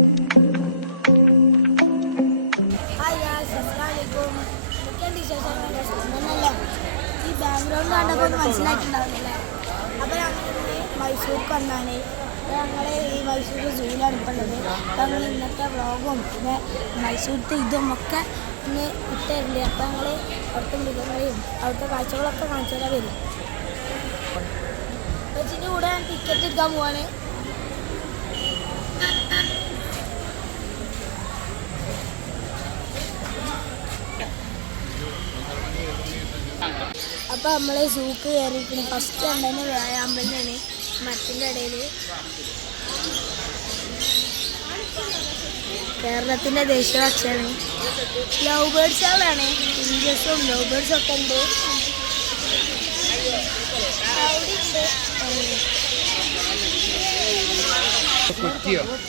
ഈ ബാക്ക്ഗ്രൗണ്ട് കണ്ടപ്പോൾ മനസ്സിലായിട്ടുണ്ടാവില്ലേ? അപ്പോൾ ഞങ്ങൾ മൈസൂർക്ക് വന്നാണ്. ഞങ്ങൾ ഈ മൈസൂർ സൂയിലാണ് ഇപ്പോൾ ഉള്ളത്. അപ്പോൾ ഞങ്ങൾ ഇന്നത്തെ വ്ളോഗും പിന്നെ മൈസൂരത്തെ ഇതും ഒക്കെ ഇന്ന് ഇട്ടുതരുന്നുണ്ട്. അപ്പോൾ ഞങ്ങൾ അവിടുത്തെ മൃഗങ്ങളെയും അവിടുത്തെ കാഴ്ചകളൊക്കെ കാണിച്ചു തരാൻ വരും. അപ്പോൾ ഇതിൻ്റെ കൂടെ ഞാൻ ടിക്കറ്റ് എടുക്കാൻ പോവാണ്. അപ്പോൾ നമ്മൾ സൂക്ക് കയറിയിരിക്കുന്നത് ഫസ്റ്റ് കണ്ടതിന് വ്യായാമ്പലിനാണ് മരത്തിൻ്റെ ഇടയിൽ. കേരളത്തിൻ്റെ ദേശീയ പക്ഷിയാണ്. ലവ് ബേർഡ്സുകളാണ്, ഇഞ്ചസും ലവ് ബേർഡ്സും ഒക്കെ ഉണ്ട്.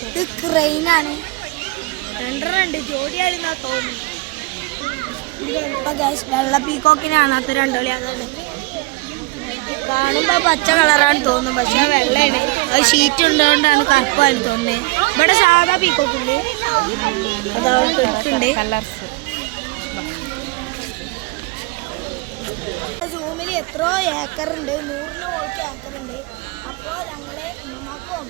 ഇത് ക്രെയിനാണ്, രണ്ടെണ്ണുണ്ട്, ജോഡിയായിരുന്നാ തോന്നുന്നു. ഇപ്പൊ ഗ്യാസ് വെള്ള പീക്കോക്കിനാണ് അത് രണ്ടോളി. അതാണ് കാണുമ്പോൾ പച്ച കളറാണ് തോന്നുന്നു, പക്ഷെ വെള്ളയാണ്. അത് ഷീറ്റ് ഉള്ളതുകൊണ്ടാണ് കറുപ്പാണ് തോന്നുന്നത്. ഇവിടെ സാധാ പീക്കോക്കുണ്ട്, അതാവുന്നുണ്ട്. സൂമിൽ എത്രയോ ഏക്കറുണ്ട്, 100 മുകൾക്ക് ഏക്കറുണ്ട്. അപ്പോൾ ഞങ്ങളെ ഉമ്മമാക്കും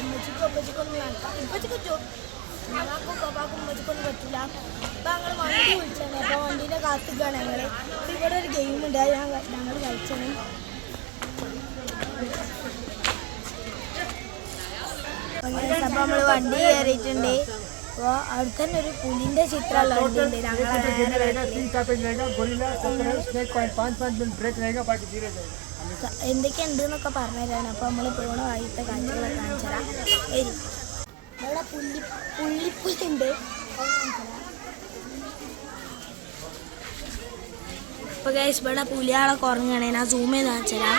ഉമ്മച്ചിക്കും ഒപ്പച്ചിക്കൊന്നും നടക്കാം. ഇപ്പച്ചിക്കോ ഉമ്മമാക്കും പപ്പാക്കും ഉമ്മച്ചിക്കൊന്നും പറ്റില്ല. അപ്പോൾ ഞങ്ങൾ വണ്ടി വിളിച്ചാണ്. അപ്പോൾ വണ്ടീനെ കാത്തിക്കാണ് ഞങ്ങൾ. അപ്പോൾ ഇവിടെ ഒരു ഗെയിമുണ്ട്, അത് ഞങ്ങൾ കളിച്ചാണ്. അപ്പോൾ നമ്മൾ വണ്ടി കയറിയിട്ടുണ്ട്. അപ്പോൾ അവിടെ തന്നെ ഒരു പുലിൻ്റെ ചിത്രമുള്ള വണ്ടിയുണ്ട്. എന്തൊക്കെയുണ്ട് എന്നൊക്കെ പറഞ്ഞുതരാണ്. അപ്പോൾ നമ്മൾ പോണ വഴിത്തെ കാഴ്ചകളൊക്കെ കാണിച്ചു തരാം. വരും. ഇവിടെ പുള്ളിപ്പുലുണ്ട്. ഇപ്പോൾ ഗൈസ് ഇവിടെ പുലിയാളെ കുറഞ്ഞാണ്. ഞാൻ സൂം ചെയ്ത് കാണിച്ചുതരാം.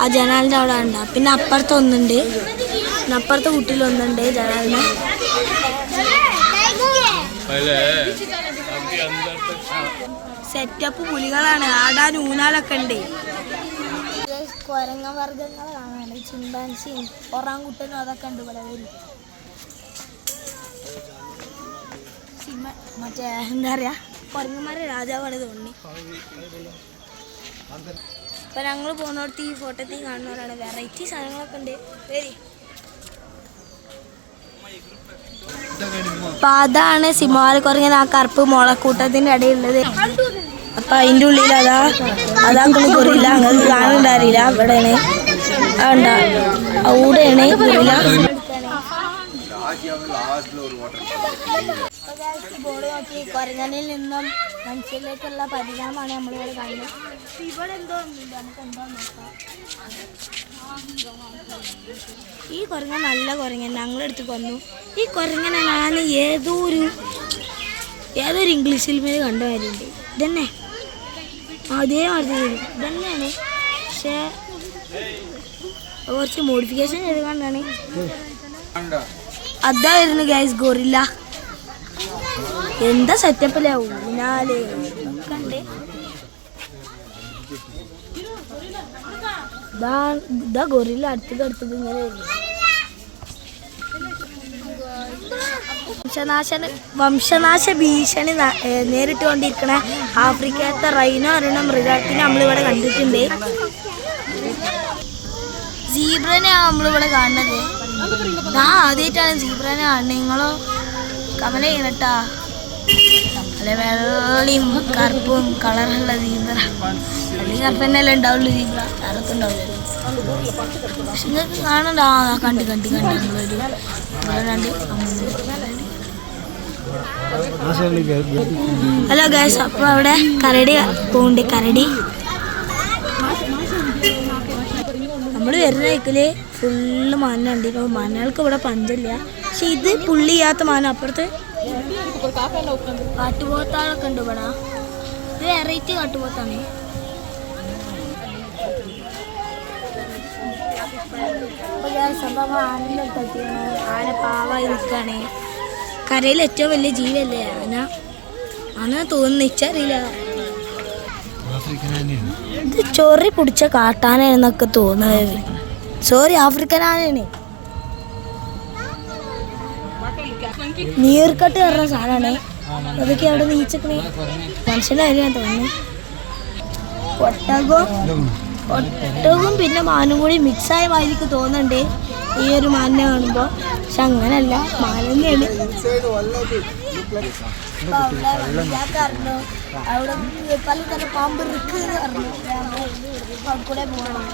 ആ ജനാലിൻ്റെ അവിടെ ഉണ്ട്. പിന്നെ അപ്പുറത്ത് ഒന്നുണ്ട്, പിന്നെ അപ്പുറത്തെ കുട്ടിയിലൊന്നുണ്ട് ജനാലിന്. സെറ്റപ്പ് പുലികളാണ്. ആടാൻ ഊനാലൊക്കെ ഉണ്ട്. കുരങ്ങ വർഗ്ഗങ്ങൾ കാണാണ്, ചിമ്പാൻസിയും ഒറാങ്കുട്ടനും അതൊക്കെ ഉണ്ട് ഇവിടെ. വരും മറ്റേ എന്താ പറയുക, കുരങ്ങന്മാരെ രാജാവാണ് തോന്നി. അപ്പം ഞങ്ങൾ പോകുന്നിടത്ത് ഈ ഫോട്ടോത്തിൽ കാണുന്നവരാണ്. വെറൈറ്റി സാധനങ്ങളൊക്കെ ഉണ്ട്. വരി. അപ്പം അതാണ് സിംഹവാല കുരങ്ങൻ, ആ കറുപ്പ് മുളക്കൂട്ടത്തിൻ്റെ ഇടയിലുള്ളത്. അപ്പം അതിൻ്റെ ഉള്ളിൽ അതാക്കളും കുറിയില്ല. അങ്ങനെ കാണുന്നുണ്ടാറിയില്ല. ഇവിടെയാണ് അതുണ്ടാ, അവിടെയാണ് കുറിയില്ല. ബോർഡ് നോക്കി കുരങ്ങനിൽ നിന്നും മനുഷ്യരിലേക്കുള്ള പരിണാമമാണ് നമ്മളിവിടെ കാണുന്നത്. ഇവിടെ എന്തോ ഒന്നുമില്ല, നമുക്ക് എന്തോ നോക്കാം. ഈ കുരങ്ങൻ നല്ല കുരങ്ങൻ, ഞങ്ങളെടുത്ത് വന്നു. ഈ കുരങ്ങനെ ഞാൻ ഏതൊരു ഇംഗ്ലീഷ് ഫിലിമിൽ കണ്ട കാര്യമുണ്ട്. ഇതന്നെ അതേ മാതിരി ഇതന്നെയാണ്, പക്ഷേ കുറച്ച് മോഡിഫിക്കേഷൻ ചെയ്ത് കണ്ടാണ്. അതായിരുന്നു ഗൈസ് ഗോറില്ല. എന്താ സെറ്റപ്പല്ലേ ഊനാല് കണ്ട്. ഇതാ ഗോറില്ല അടുത്തത് ഇങ്ങനെ വംശനാശ ഭീഷണി നേരിട്ടുകൊണ്ടിരിക്കണ ആഫ്രിക്കത്തെ റൈനോ പറയുന്ന മൃഗത്തിനെ നമ്മളിവിടെ കണ്ടിട്ടുണ്ട്. സീബ്രനെയാണ് നമ്മളിവിടെ കാണുന്നത്. ഞാൻ ആദ്യമായിട്ടാണ് സീബ്രനെ കാണുന്നത്. നിങ്ങളോ കമല ചെയ്യണട്ടാ. അല്ലെ വെള്ളയും കറുപ്പും കളറുള്ള സീബ്ര. വെള്ളയും കറുപ്പ് തന്നെയല്ലേ ഉണ്ടാവുള്ളൂ സീബ്ര, കറുപ്പ് ഉണ്ടാവില്ല. പക്ഷെ നിങ്ങൾക്ക് കാണണ്ട. കണ്ട് നമ്മളൊരു ഹലോ ഗൈസ്. അപ്പോൾ അവിടെ കരടി പോകുന്നുണ്ട്. കരടി നമ്മൾ വരുന്ന വഴിക്കല് ഫുള്ള് മാന ഉണ്ട്. മാനകൾക്ക് ഇവിടെ പഞ്ചല്ല. പക്ഷെ ഇത് പുള്ളി ചെയ്യാത്ത മാന. അപ്പുറത്ത് കാട്ടുപോത്താളൊക്കെ ഉണ്ട് ഇവിടെ. ഇത് വെറൈറ്റി കാട്ടുപോത്താണ്. ആന പാവായി നിൽക്കുകയാണ്. കരയിൽ ഏറ്റവും വലിയ ജീവല്ലേ ആന തോന്നുന്നു, ഇച്ചറിയില്ല. ഇത് ചൊറി പിടിച്ച കാട്ടാനെന്നൊക്കെ തോന്നുന്നത്. സോറി, ആഫ്രിക്കൻ ആനയാണ്. നീർക്കട്ട് പറഞ്ഞ സാധനമാണ്. അതൊക്കെ അവിടെ നീച്ചക്കണേ മനുഷ്യനായിരുന്നു തോന്നുന്നു. ഒട്ടകവും പിന്നെ മാനും കൂടി മിക്സായ മാതിരിക്ക് തോന്നുന്നുണ്ട് ഈ ഒരു മാനിനെ കാണുമ്പോൾ. പക്ഷെ അങ്ങനല്ല, മാൻ തന്നെയാണ്. അവിടെ പലതരം പാമ്പ് കൂടെ പോകണം.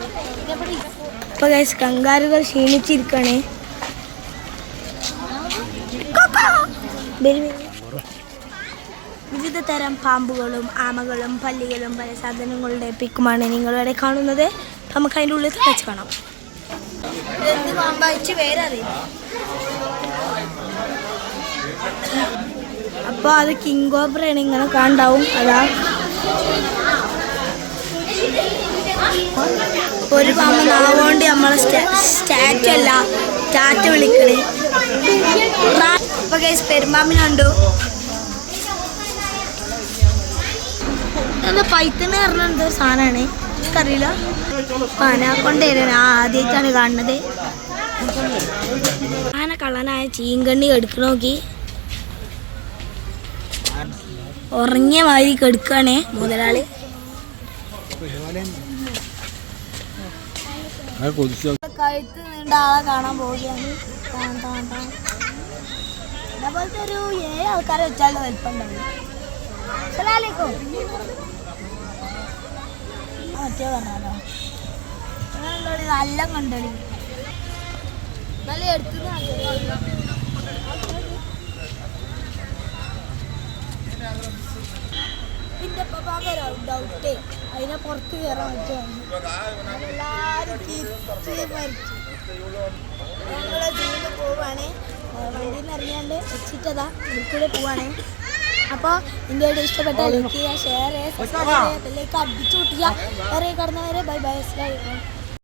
ഇപ്പൊ ഗൈസ് കങ്കാരുകൾ ക്ഷീണിച്ചിരിക്കണേ. വിവിധ തരം പാമ്പുകളും ആമകളും പല്ലികളും പല സാധനങ്ങളുടെ പിക്കുമാണ് നിങ്ങളിവിടെ കാണുന്നത്. നമുക്ക് അതിൻ്റെ ഉള്ളിൽ വെച്ച് കാണാം. എന്ത് പാമ്പയച്ച് പേരറിയില്ല. അപ്പോൾ അത് കിങ് കോബ്രയാണ്, ഇങ്ങനെ കാണണ്ടാവും. അതാ ഒരു പാമ്പ് നാവുകൊണ്ട് നമ്മളെ സ്റ്റാച്ചു അല്ല ടാറ്റ വിളിക്കണേ. അപ്പോൾ ഗൈസ് പെരുമ്പാമ്പിനുണ്ടു. എന്താ പൈത്തന് പറഞ്ഞ എന്തോ സാധനമാണ്, എനിക്കറിയില്ല. ആന കൊണ്ടുവരാൻ ആദ്യമായിട്ടാണ് കാണുന്നത്. ആന കള്ളനായ ചീങ്കണ്ണി കെടുക്കണ നോക്കി ഉറങ്ങിയ മാതിരി കെടുക്കുകയാണേ മുതലാളി. കഴുത്ത് നീണ്ട ആളെ കാണാൻ പോവുകയാണ്. അതേപോലത്തെ ഒരു 7 ആൾക്കാരെ വെച്ചാലും വലിപ്പം ഉണ്ടാവും. മറ്റേ പറഞ്ഞാലോ നല്ല കണ്ടടി നല്ല എടുത്തു. പിന്നെ ഡൗട്ടേ അതിനെ പുറത്ത് കയറാൻ പറ്റുമെന്ന് എല്ലാവരും തിരിച്ച് മരിച്ചു. ഞങ്ങളെ ജീവിതം പോവാണ്, വണ്ടിയിൽ നിന്ന് ഇറങ്ങിയാണ്ട് വെച്ചിട്ടതാ ഇതിൽക്കൂടെ പോവാണ്. അപ്പോൾ എൻ്റെ വീഡിയോ ഇഷ്ടപ്പെട്ടാൽ ലൈക്ക് ചെയ്യുക, ഷെയർ ചെയ്യുക, സബ്സ്ക്രൈബ് ചെയ്യുക, ബെല്ലൈക്കൺ അടിച്ചു പൊട്ടിക്കുക. വേറെ കടന്നവരെ ബൈ ബൈ.